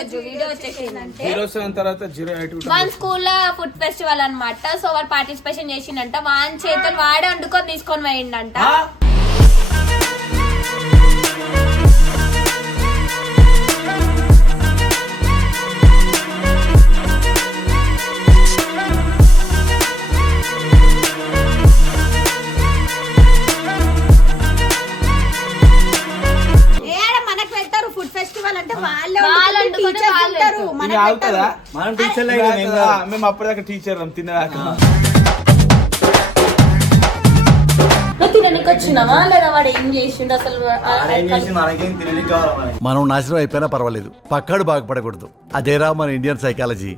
ఈరోజు వీడియో వచ్చేసిందంటే 07 తర్వాత 08 మన స్కూల్లో ఫుడ్ ఫెస్టివల్ అన్నమాట. సో వాడు పార్టిసిపేషన్ చేసిండంట. వాన్ చేతులు వాడే వండుకొని తీసుకొని పోయిండంట. మేము అప్పటిదాకా టీచర్ తినదాకా మనం నాశనం అయిపోయినా పర్వాలేదు, పక్కాడు బాగుపడకూడదు. అదేరా మన ఇండియన్ సైకాలజీ.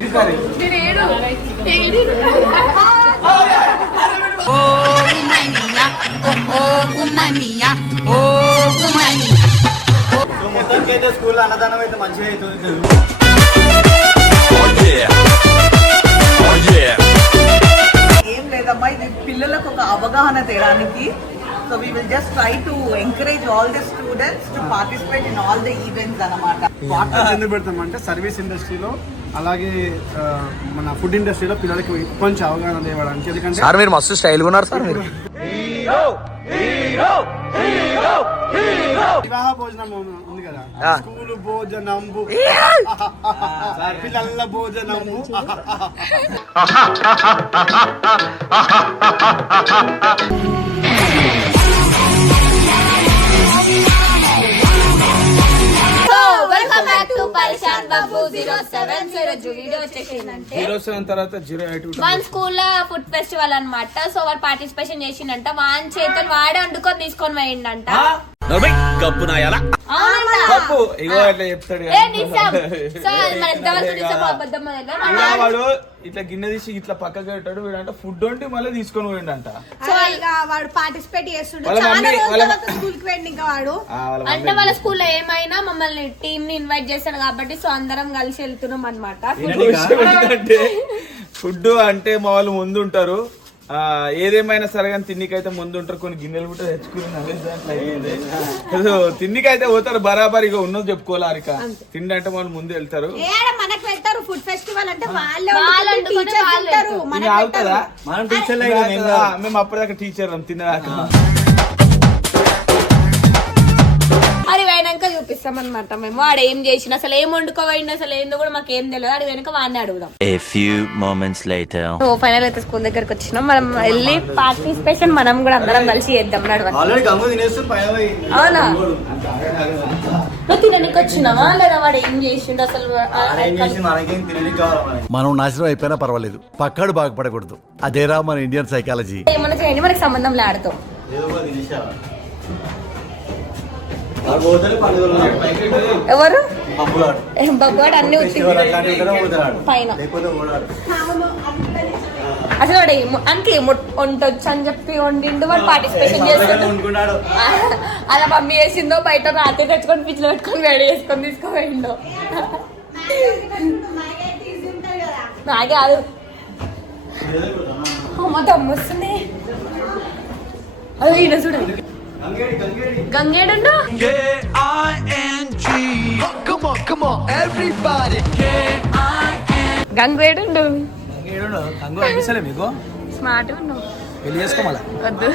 స్కూల్ అన్నదానం అయితే మంచిగా అవుతుంది. ఏం లేదమ్మా, ఇది పిల్లలకు ఒక అవగాహన తేడానికి. So we will just try to encourage all the students to participate in all the events అన్నమాట. వాటర్ ఎందుకు పెడతామంటే సర్వీస్ ఇండస్ట్రీలో అలాగే మన ఫుడ్ ఇండస్ట్రీలో పిల్లలకి కొంచెం అవగాహన ఇవ్వడానికి. ఎందుకంటే సార్ మీరు మస్తు స్టైల్ ఉన్నారు సార్. మీరు వివాహ భోజనం ఉంది కదా, స్కూల్ భోజనంబు పిల్లల భోజనంబు. తర్వాత 08 మన స్కూల్లో ఫుడ్ ఫెస్టివల్ అన్నమాట. సో వాడు పార్టిసిపేషన్ చేసిండంట. వాన్ చేతులు వాడే వండుకొని తీసుకొని పోయిండంట. వాడు ఇట్లా గిన్నె తీసి ఇట్లా పక్కకి పెట్టాడు. వీడంట ఫుడ్ వండి మళ్ళీ తీసుకొని పోయిండంట. వాడు పార్టిసిపేట్ చేస్తుండే అంటే వాళ్ళ స్కూల్లో ఏమైనా మమ్మల్ని టీమ్ ని ఇన్వైట్ చేశాడు కాబట్టి సో అందరం కలిసి వెళ్తున్నాం అనమాట. ఫుడ్ అంటే మా వాళ్ళు ముందు ఉంటారు, ఏదేమైనా సరే కానీ తిన్నికైతే ముందు ఉంటారు. కొన్ని గిన్నెలు కూడా తెచ్చుకుని తిన్నికైతే పోతారు బరాబర్. ఇక ఉన్నది చెప్పుకోవాలి అరిక తిండి అంటే వాళ్ళు ముందు వెళ్తారు. మనకు పెడతారు ఫుడ్ ఫెస్టివల్ అంటే అవుతుందా? మేము అప్పటిదాకా టీచర్ తినదాకా. అది వెనక చూపిస్తాం అనమాట. మేము వాడు ఏం చేసిన అసలు ఏం వండుకోవాడి అసలు ఏందో కూడా మాకు ఏం తెలియదు. అది వెనక వాడిని అడుగుదాం. ఫైనల్ అయితే స్కూల్ దగ్గరకు వచ్చినాం. మనం వెళ్ళి పార్టిసిపేషన్ మనం కూడా అందరం కలిసి చేద్దాం. అవునా నువ్వు తినడానికి వచ్చినావా లేదా వాడు ఏం చేసిండు అసలు? మనం నాశనం అయిపోయినా పర్వాలేదు, పక్కాడు బాగుపడకూడదు. అదేరా మన ఇండియన్ సైకాలజీ. ఏమన్నా చేయండి, మనకి సంబంధం లేడుతో. ఎవరు బగ్గాడు అన్ని పైన అసలు వాడు అంకే వంటొచ్చు అని చెప్పి వండిండు. వాడు పార్టిసిపేషన్ చేస్తున్నాడు. అలా మమ్మీ వేసిందో బయట రాత్రి తెచ్చుకొని పిచ్చిలో పెట్టుకొని వేడి చేసుకొని తీసుకోపోయిందో. నాకే కాదు మొత్తం వస్తుంది. అది ఈయన చూడండి గంగేడు గంగేడు మీకు స్మార్ట్ ఉన్నావు. పెళ్లి చేసుకోమలా వద్దు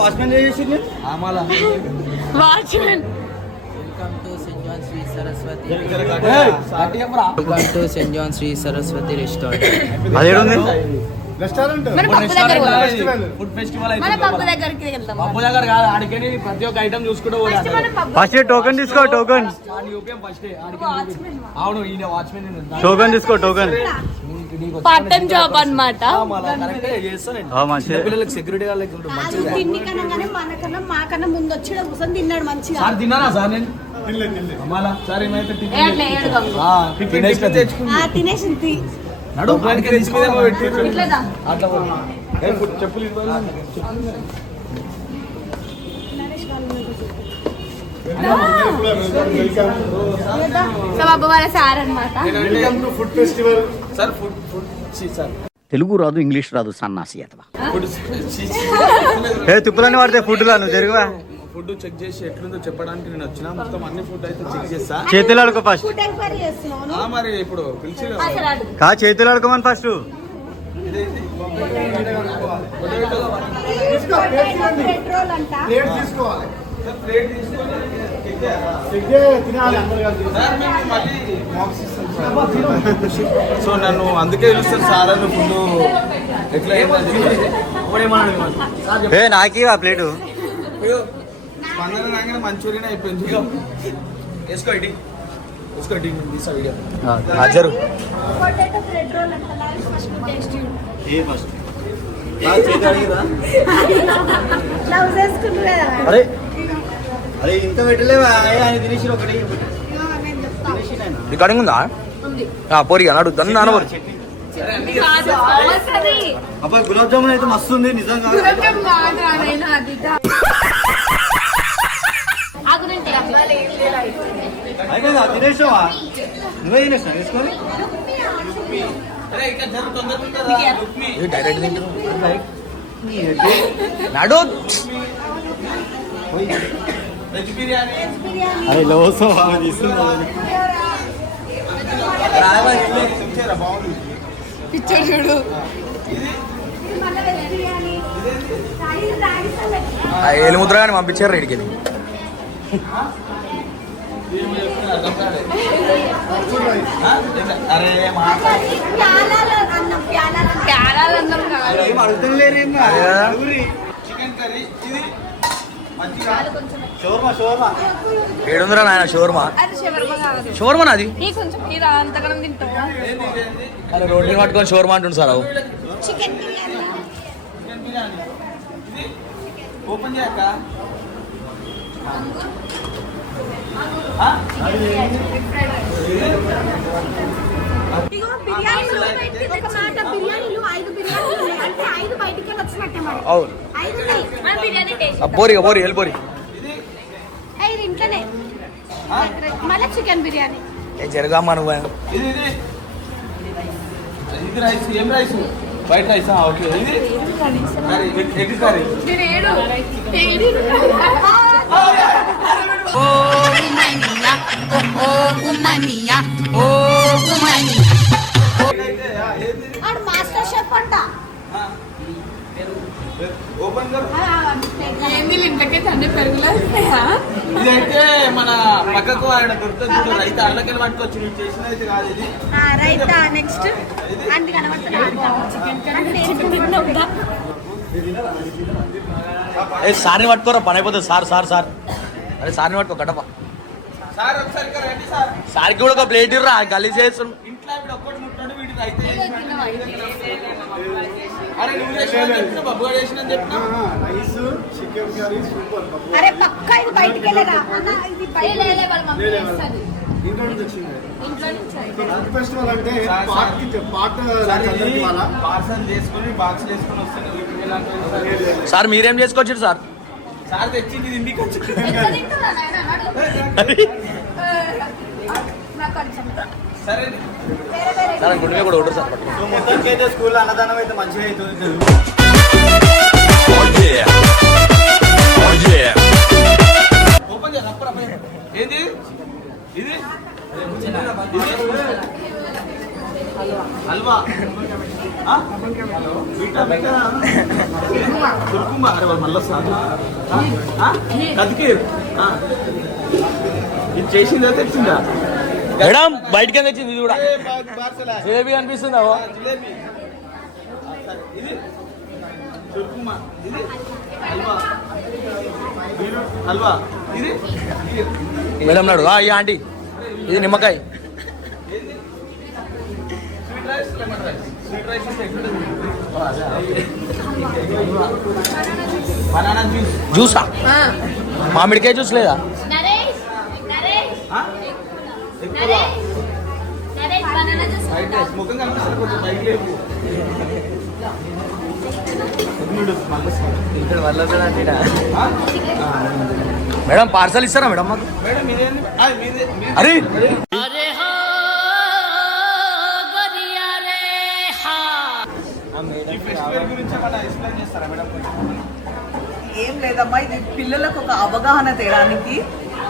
వాచ్మెన్ చేసింది watchman. Saint John Sri Saraswati restaurant. మన ఫుడ్ ఫెస్టివల్ పప్పు దగ్గరికి వెళ్తాం. పప్పు దగ్గర కాదు, ఆడికని ప్రతి ఒక్క ఐటమ్ చూసుకుంటూ ఫస్ట్ టోకెన్ తీసుకో. టోకెన్ అవును, ఈయన వాచ్మెన్ టోకెన్ తీసుకో. టోకెన్ పార్ట్ టైం జాబ్ అన్నమాట. పిల్లలకి సెక్యూరిటీ వాళ్ళకి తిండి కనగానే మనకన్నా మాకన్నా ముందు వచ్చి కూర్చొని తిన్నాడు మంచిగా. తిన్నానా సార్? నేను తినేసింది చెప్పులు సార్ అన్నమాట. తెలుగు రాదు, ఇంగ్లీష్ రాదు, సన్నాసి అథవా తిప్పులని వాడితే ఫుడ్ లా నువ్వు జరుగువా. ఫుడ్ చెక్ చేసి ఎట్లుందో చెప్పడానికి నేను వచ్చిన మొత్తం అన్ని ఫుడ్ అయితే చెక్ చేస్తా చేతులు ఆడుకో ఫస్ట్. ఫుడ్ ఎంక్వైరీ చేస్తున్నాను. మరి ఇప్పుడు పిలిచి అసలు అడుగు. కా చేతులు ఆడుకోమని ఫస్ట్. పెట్రోల్ అంట. ప్లేట్ తీసుకోవాలి. ప్లేట్ తీసుకొని తినాలి అందరు కలిసి. సో నన్ను అందుకే పిలుస్తాను సార్ అని ఫుడ్ ఎట్లా ఏ నాకి ఆ ప్లేటు. స్పందన రాగానే మంచూరియన్ అయిపోయింది. వేసుకోండి వేసుకోండి తీసా వీడియో హాజరు. పొటాటో పెట్రోల్ అంట. Life first taste. ఏ ఫస్ట్ లవ్ చేసుకుంటున్నా కదా. అరే అరే ఇంత పెట్టలేవా ఆయన తినేసి ఒకటి ఇదిగో నేను చెప్తాను. రికార్డింగ్ ఉందా? పోరిగా నాడు దాన్ని నానబడు. కాదు, అవసరది. అబ్బాయి గులాబ్ జామున్ అయితే మస్తు ఉంది నిజంగా. గులాబ్ కాదు, నాయనా, అది ఆగునంటే అయిపోయిందా తినేసావా? నువ్వే తినేసా వేసుకొని డైరెక్ట్ నాడు. వెజ్ బిర్యానీ అరే లోసో తీసుకున్నా పిక్చర్ చూడు. మళ్ళీ వెజ్ బిర్యానీ. రైస్ ఏలు ముద్ర కానీ పంపించారు రేడికి. అరే ప్యాలాలో అన్నం. ప్యారాలు అన్నం కాదు. ఏం అడుగుతలేరేమో. చికెన్ కర్రీ ఇది షోర్మా షోర్మా 700 నాయన షోర్మా. అది షవర్మా కాదు. షోర్మా నాది. ఈ కొంచెం ఈ అంతకనం తింటావా? అరే రోడ్ని పట్టుకొని షోర్మా అంటుంది sir. Chicken biryani. Chicken biryani ఇది ఓపెన్ చేయక ఇగో బిర్యానీలు ఒక మాట బిర్యానీలు 5 బిర్యానీలు ఉన్నాయి. అంటే 5 బయటికి వచ్చినట్టే మరి. అవును 5 ఉన్నాయి. మన బిర్యానీ టేస్ట్. పోరిగా పోరి వెళ్ళిపోరి. 5 ఇంట్లోనే. మళ్ళీ చికెన్ బిర్యానీ. ఏ జరగమ్మా నువ్వు. ఇది ఇది ఇది రైస్ ఏం రైస్ వైట్ రైస్ ఓకే ఇది కర్రీ ఎగ్ కర్రీ నేను ఏడు ఆడు మాస్టర్ షెఫ్ అంట. ఓపెన్ కర్ ఏంది ఇంట్లోకైతే అన్ని పెరుగులా ఇదైతే మన పక్కకు ఆయన దొరుకుతుంది రైతు అల్లకెళ్ళి పట్టుకొచ్చి నువ్వు చేసిన అయితే కాదు ఇది రైట్ నెక్స్ట్ అంటే కనబడుతుంది. ఏ సార్ని పట్టుకోరా పని అయిపోతుంది. సార్ సార్ సార్ అరే సార్ని పట్టుకో గడప. సార్ ఒకసారి ఇక్కడ రండి సార్ సార్కి కూడా ఒక ప్లేట్ ఇర్రా గలీజ్ చేస్తుంది. ఇంట్లో వీడు ఒక్కటి ముట్టాడు వీడికి అయితే అరే నువ్వు చేసిన చెప్పిన బబ్బు చేసిన చెప్పిన రైస్ చికెన్ కర్రీ సూపర్. అరే పక్కా ఇది బయటికి వెళ్ళరా అన్న. ఇది బయట ఇంట్లో నుంచి వచ్చింది. ఇంట్లో నుంచి ఫుడ్ ఫెస్టివల్ అంటే పార్ట్ అందరికి వాళ్ళ పార్సల్ చేసుకుని బాక్స్ చేసుకుని వస్తాను సార్ మీరేం చేసుకోవచ్చు సార్? సార్ తెచ్చింది ఇది ఇంటికి వచ్చి సరే సార్ గుడిగా కూడా ఒకటి సార్ మొత్తానికి అయితే స్కూల్లో అన్నదానం అయితే మంచిగా అవుతుంది. ఓపెన్ చేస్తా ఏంది ఇది హల్వా దుర్గుంబా అరే వాళ్ళు మళ్ళీ వస్తారు కతికీర్ ఇది చేసిందా తెచ్చిందా మేడం బయటకి తెచ్చింది ఇది కూడా. జిలేబీ అనిపిస్తుందా? జిలేబీ ఇది దుర్గుంబా ఇది హల్వా హల్వా ఇది మేడం నాడు అయ్యా ఆంటీ ఇది నిమ్మకాయ. Sweet rice lemon rice sweet rice banana juice జ్యూసా? మామిడికాయ జ్యూస్ లేదా? ముఖం కనిపిస్తుంది కొంచెం బైక్ లేవు మేడం పార్సల్ ఇస్తారా మేడం మాకు? మేడం మీరేంది అరే ఈ ఫెస్టివల్ గురించి ఏమన్నా ఎక్స్ప్లెయిన్ చేస్తారా మేడం? ఏం లేదమ్మా, ఇది పిల్లలకు ఒక అవగాహన తేడానికి.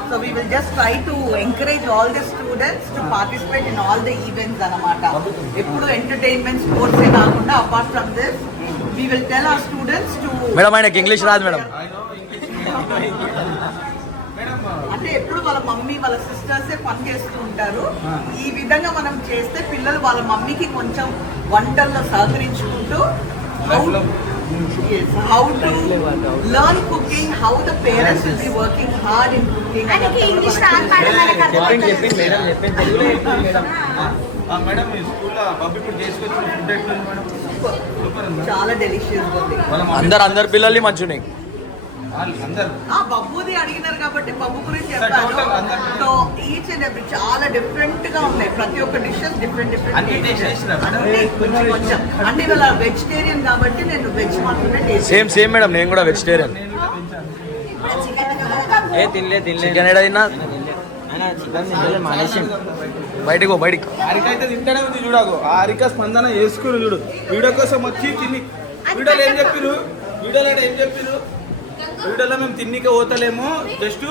So we will just try to encourage all the students to participate in all the events అన్నమాట. ఎప్పుడు ఎంటర్టైన్మెంట్ స్పోర్ట్స్ ఏ కాకుండా apart from this we will tell our students to. Madam ఆయనకి ఇంగ్లీష్ రాదు మేడం. అంటే ఎప్పుడు వాళ్ళ మమ్మీ వాళ్ళ sisters పని చేస్తూ ఉంటారు. ఈ విధంగా మనం చేస్తే పిల్లలు వాళ్ళ మమ్మీకి కొంచెం వంటల్లో సహకరించుకుంటూ how to learn cooking, how the parents will be working hard in cooking. ఆయనకి ఇంగ్లీష్ రాదు మేడం, ఆయనకి అర్థమవుతుంది. మేడం ఈ స్కూల్లో బబ్బీ ఇప్పుడు చేసుకొచ్చిన ఫుడ్ ఎట్లుంది మేడం? చాలా డెలిషియస్ ఉంది. అందరు పిల్లల్ని మంచున్నాయి. అందరు బబ్బుది అడిగినారు కాబట్టి బబ్బు గురించి చెప్పాను. సో ఈచ్ అండ్ ఎవ్రీ చాలా డిఫరెంట్ గా ఉన్నాయి. ప్రతి ఒక్క డిషెస్ డిఫరెంట్ అన్ని taste చేసినారా? కొంచెం అంటే ఇవాళ వెజిటేరియన్ కాబట్టి నేను వెజ్ మాత్రమే టేస్ట్. సేమ్ మేడం, నేను కూడా వెజిటేరియన్. చికెన్ ఏడా తిన్నా? బయటికి అరిక అయితే తింటానే ఉంది చూడకు. ఆ అరిక స్పందన చేసుకుని చూడు. వీడియో కోసం వచ్చి తిని వీడియోలో ఏం చెప్పిరు? వీడియోలో మేము తిన్నికే పోతలేము, జస్ట్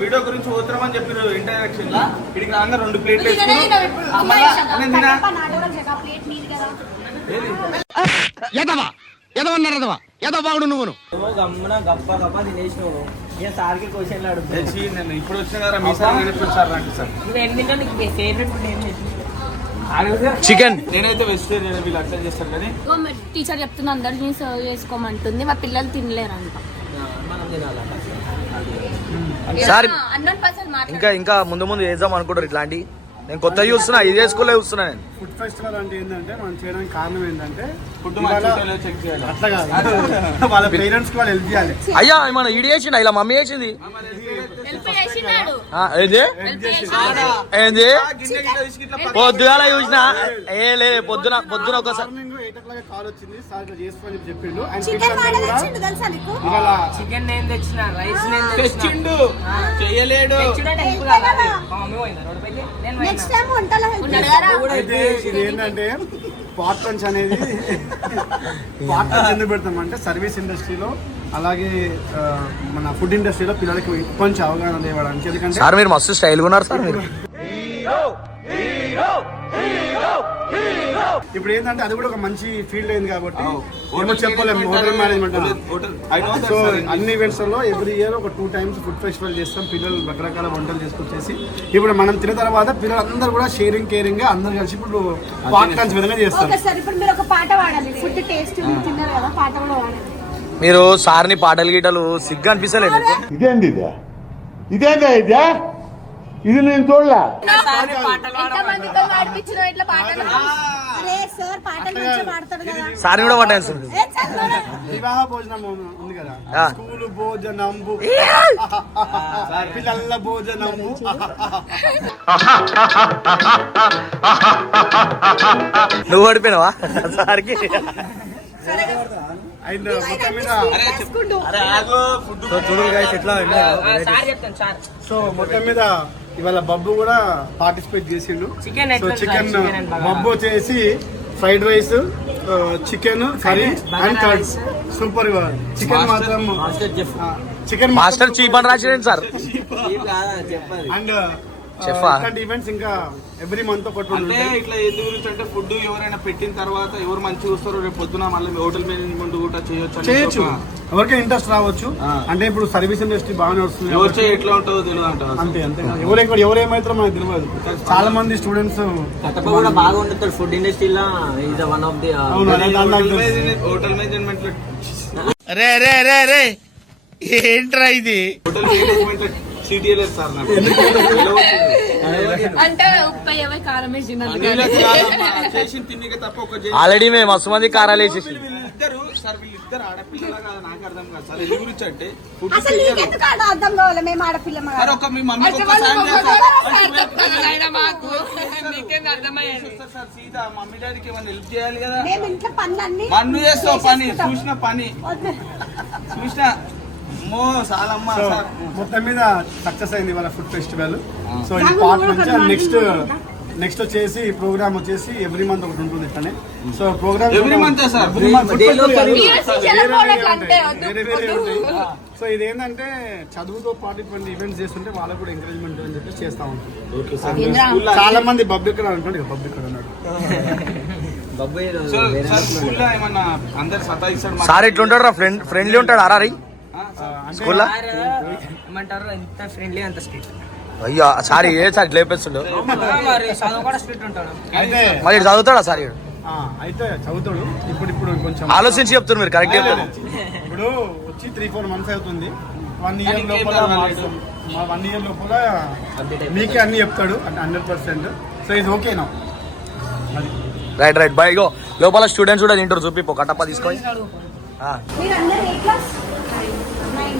వీడియో గురించి పోతామని చెప్పిరు ఇంటరాక్షన్ లా. ఇక్కడికి రాగా 2 ప్లేట్లు వేసుకుని నేను ఇప్పుడు వచ్చిన కదా మీ సార్ చికెన్. నేనైతే వెజిటేరియన్, వీళ్ళు అట్లా చేస్తారు కానీ టీచర్ చెప్తున్నా అందరినీ సర్వ్ చేసుకోమంటుంది, మా పిల్లలు తినలేరంట. సార్ 100% ఇంకా ముందు చేద్దాం అనుకుంటారు ఇట్లాంటి. నేను కొత్త చూస్తున్నా, ఇదే స్కూల్లో చూస్తున్నా నేను. ఫుడ్ ఫెస్టివల్ అంటే ఏంటంటే మనం చేయడానికి కారణం ఏంటంటే ఫుడ్ ఇవాళ చెక్ చేయాలి. అట్లా కాదు, వాళ్ళ పేరెంట్స్ కి వాళ్ళు హెల్ప్ చేయాలి. అయ్యా మన ఈడి చేసిండు, ఇలా మమ్మీ చేసింది. ఏంది పొద్దుగాల చూసిన లే పొద్దున ఒకసారి మార్నింగ్ 8 o'clock కాల్ వచ్చింది, సార్ ఇట్లా చేసుకోని చెప్పిండు. ఆయన చికెన్ వాడేది వచ్చిండు తెలుసా నీకు? ఇవాళ చికెన్ నేను తెచ్చిన, రైస్ తెచ్చిండు, చేయలేడు. నెక్స్ట్ టైం వంటలో help చేస్తా. అయితే ఇది ఏంటంటే పార్ట్ లంచ్ అనేది ఎందుకు పెడతామంటే సర్వీస్ ఇండస్ట్రీలో అలాగే మన ఫుడ్ ఇండస్ట్రీలో పిల్లలకి కొంచెం అవగాహన ఇవ్వడానికి. ఎందుకంటే సార్ మీరు మస్తు స్టైల్గా ఉన్నారు సార్ మీరు. ఇప్పుడు ఏంటంటే అది కూడా ఒక మంచి ఫీల్డ్ అయింది కాబట్టి ఏమో చెప్పలేము. హోటల్ మేనేజ్మెంట్ సో అన్ని ఈవెంట్స్ లో ఎవ్రీ ఇయర్ ఒక 2 times ఫుడ్ ఫెస్టివల్ చేస్తాం. పిల్లలు రకరకాల వంటలు చేసుకొచ్చేసి ఇప్పుడు మనం తిన్న తర్వాత పిల్లలందరూ కూడా షేరింగ్ కేరింగ్ గా అందరు కలిసి ఇప్పుడు పార్ట్ లంచ్ విధంగా చేస్తారు. ఓకే సార్, ఇప్పుడు మీరు ఒక పాట పాడాలి. ఫుడ్ టేస్ట్ తిన్నారు కదా, పాట కూడా పాడాలి. మీరు సార్ని పాటలు గీటలు సిగ్గు అనిపిస్తలేదు. ఇదేంది ఇది నేను చూడలే. ఎంతమందితో పాడిపించిన ఇట్లా పాటలు? అరే సార్ పాటలు మంచిగా పాడతాడు కదా. సార్ని కూడా పట్టాను. ఏ చదవరా? వివాహ భోజనం ఉంది కదా, స్కూలు భోజనంబు పిల్లల భోజనంబు. నువ్వు పడిపోయినావా సార్కి? అండ్ మొత్తం మీద సో మొత్తం మీద ఇవాళ బబ్బు కూడా పార్టిసిపేట్ చేసిండు. సో చికెన్ బబ్బు వచ్చేసి fried rice, chicken curry and curd super గా. చికెన్ మాత్రం చికెన్ మాస్టర్ చీప్ అని రాసిరండి సార్. అండ్ ఇట్లాంటి ఈవెంట్స్ ఇంకా ఎవ్రీ మంత్ ఒకటి అంటే ఇట్లా ఎందుకు గురించి అంటే ఫుడ్ ఎవరైనా పెట్టిన తర్వాత ఎవరు మంచిగా చూస్తారో రేపు పొద్దున మళ్ళీ హోటల్ మేనేజ్మెంట్ కూడా చేయొచ్చు. ఎవరికైనా ఇంట్రెస్ట్ రావచ్చు. అంటే ఇప్పుడు సర్వీస్ ఇండస్ట్రీ బాగానే వస్తుంది, ఎవరు ఎట్లా ఉంటుందో తెలియదు అంట. అంతే ఎవరేమైతారో మనకు తెలియదు. చాలా మంది స్టూడెంట్స్ కూడా బాగా ఉంటుంది ఫుడ్ ఇండస్ట్రీలో. Is one of the hotel management ఏంట్రా ఇది? హోటల్ మేనేజ్మెంట్ సిటీఎల్ సార్ నాకు అంటే ఉప్పు అయ్యే కారం వేసింది చేసిన తిండికి తప్ప ఒక ఆల్రెడీ మేము మస్తు మంది కారాలు వేసేసి వీళ్ళిద్దరు ఆడపిల్లలా కాదు నాకు అర్థం కాదు సార్. ఎందుకు గురించి అంటే అసలు నీకెందుకు అర్థం కావాలి? మేము ఆడపిల్లమ్మ సార్ ఒక మీ మమ్మీకి ఒక్క సాయం చేస్తారు సార్. సీదా మమ్మీ డాడీకి ఏమైనా హెల్ప్ చేయాలి కదా. మేము ఇంట్లో పనులన్నీ పన్ను చేస్తావు, పని చూసిన మొత్తం మీద సక్సెస్ అయింది వాళ్ళ ఫుడ్ ఫెస్టివల్. సో ఇది పార్ట్ నుంచి నెక్స్ట్ నెక్స్ట్ వచ్చేసి ప్రోగ్రామ్ వచ్చేసి ఎవ్రీ మంత్ ఒకటి ఉంటుంది ఇట్లానే. సో ప్రోగ్రామ్ Every month ఆ సార్? ఎవ్రీ మంత్ అంటే వేరే ఉంటాయి. సో ఇదేంటంటే చదువుతో పాటు ఇటువంటి ఈవెంట్స్ చేస్తుంటే వాళ్ళకు కూడా ఎంకరేజ్మెంట్ అని చెప్పేసి చేస్తా ఉంటాం. చాలా మంది బబ్బిక్కడ అంటాడు, బబ్బిక్కడ అన్నాడు. స్కూల్లో ఏమన్నా అందరు సతాయిస్తాడు సార్ ఎట్లుంటాడు రా? ఫ్రెండ్లీ ఉంటాడు ఆరారి స్కూల్లో? ఏమంటారు, ఎంత ఫ్రెండ్లీ అంత స్ట్రిక్ట్. అయ్యా సార్ ఏ సార్ ఇట్లా లేపేస్తుండు? మరి చదువు కూడా స్ట్రిక్ట్ ఉంటాడు. అయితే మరి ఇటు చదువుతాడా సార్? అయితే చదువుతాడు. ఇప్పుడు కొంచెం ఆలోచించి చెప్తున్నారు మీరు, కరెక్ట్ చెప్తారు. ఇప్పుడు వచ్చి 3-4 months అవుతుంది. 1 year లోపల 1 year లోపల మీకే అన్ని చెప్తాడు 100%. సో ఇది ఓకేనా? Right right bye. ఇగో లోపల స్టూడెంట్స్ కూడా తింటారు, చూపి కట్టప్ప తీసుకొని. మీరందరూ ఏ క్లాస్? 9.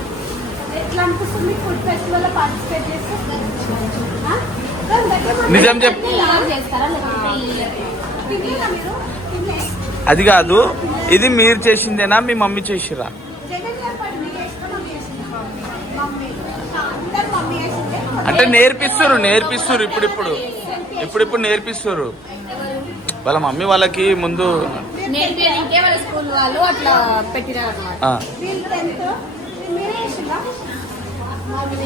ఎట్లా అనిపిస్తుంది ఫుడ్ ఫెస్టివల్ లో పార్టిసిపేట్ చేస్తే? నిజం చెప్పు. చేస్తారా తిన్నారా మీరు? అది కాదు, ఇది మీరు చేసిందేనా మీ మమ్మీ చేసిరా? జగన్ గారు పడి చేస్తాం మమ్మీ చేసింది. మమ్మీ అందరు మమ్మీ చేసింది. అంటే నేర్పిస్తారు ఇప్పుడు నేర్పిస్తారు. వాళ్ళ మమ్మీ వాళ్ళకి ముందు నేర్పించే వాళ్ళ స్కూల్ వాళ్ళు అట్లా పెట్టినారు అన్నమాట. వీళ్ళు 10th మీరే చేసిందా?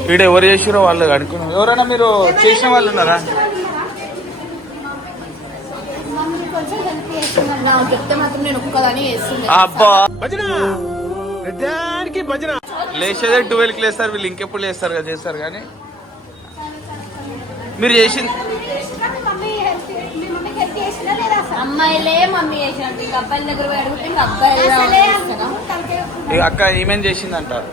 వీడు ఎవరు చేసిరో వాళ్ళు అనుకున్నాం. ఎవరైనా మీరు చేసిన వాళ్ళు ఉన్నారా? మమ్మీ కొంచెం హెల్ప్ చేస్తున్నారు. నా చెప్తే మాత్రం నేను ఒక్కదాన్ని చేస్తుండే. అబ్బా లేచేదే 12కి లేస్తారు, వీళ్ళు ఇంకెప్పుడు లేస్తారు కదా, చేస్తారు. కానీ మీరు చేసింది అమ్మాయిలే మమ్మీ చేసినట్టు ఇంకా అబ్బాయిల దగ్గర పోయి అడిగితే ఇంకా అబ్బాయిలు ఇక అక్క ఈమెన్ చేసింది అంటారు.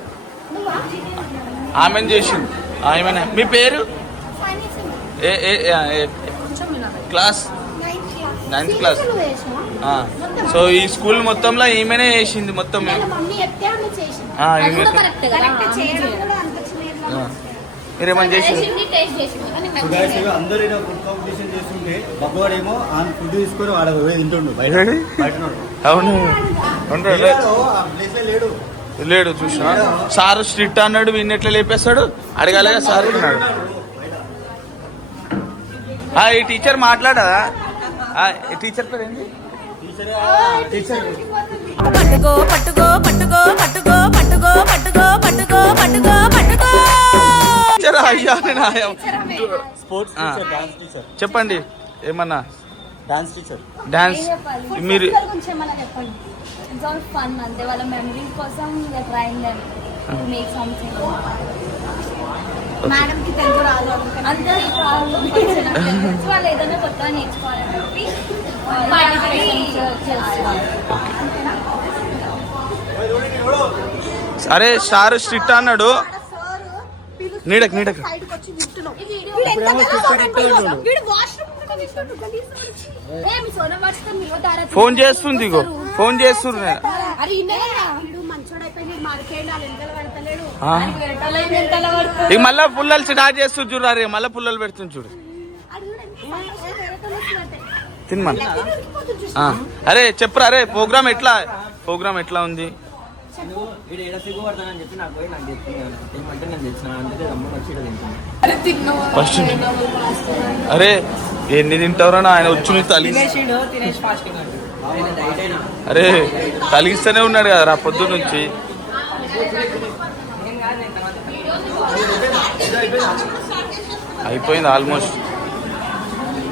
ఆమెను చేసింది. ఆమెనే. మీ పేరు? Class 9th class. సో ఈ స్కూల్ మొత్తంలో ఈమెనే చేసింది మొత్తం. మీరేమని చేసింది? అందరూ ఫుడ్ కాంపిటీషన్ చేస్తుంటే బబ్బవాడేమో ఆయన ఫుడ్ తీసుకొని వాడు తింటుండు బయట. అవును లేడు లేడు చూసినా సార్ స్ట్రిక్ట్ అన్నాడు, వీడిని లేపేస్తాడు. అడగాలిగా సార్ అన్నాడు. ఈ టీచర్ మాట్లాడదా? టీచర్ పేరు ఏంటి? టీచర్ పట్టుకో పట్టుకో పట్టుకో పట్టుకో పట్టుకో పట్టుకో పట్టుకో పట్టుకో పట్టుకో. Sports teacher, dance teacher. చెప్పండి ఏమన్నా. Dance teacher. డాన్స్ మీరు చెప్పండి. ఇట్స్ ఆల్ ఫన్ అంతే, వాళ్ళ మెమరీ కోసం train them to make something. Madam కి తెలుగు రాదు అందరూ వాళ్ళు ఏదైనా కొత్తగా నేర్చుకోవాలని చెప్పి అరే సార్ స్ట్రిక్ట్ అన్నాడు. నీడక్ ఫోన్ చేస్తుంది. ఇగో ఫోన్ చేస్తుంది. ఇక మళ్ళా పుల్లలు స్టార్ట్ చేస్తుంది చూడు. అరే మళ్ళా పుల్లలు పెడుతుంది చూడు. తినమని. అరే చెప్పురా. అరే ప్రోగ్రామ్ ఎట్లా ఉంది? ఫస్ట్ అరే ఎన్ని తింటావురా ఆయన వచ్చి తలి. అరే తలిగిస్తూనే ఉన్నాడు కదా రా పొద్దు నుంచి. అయిపోయింది ఆల్మోస్ట్.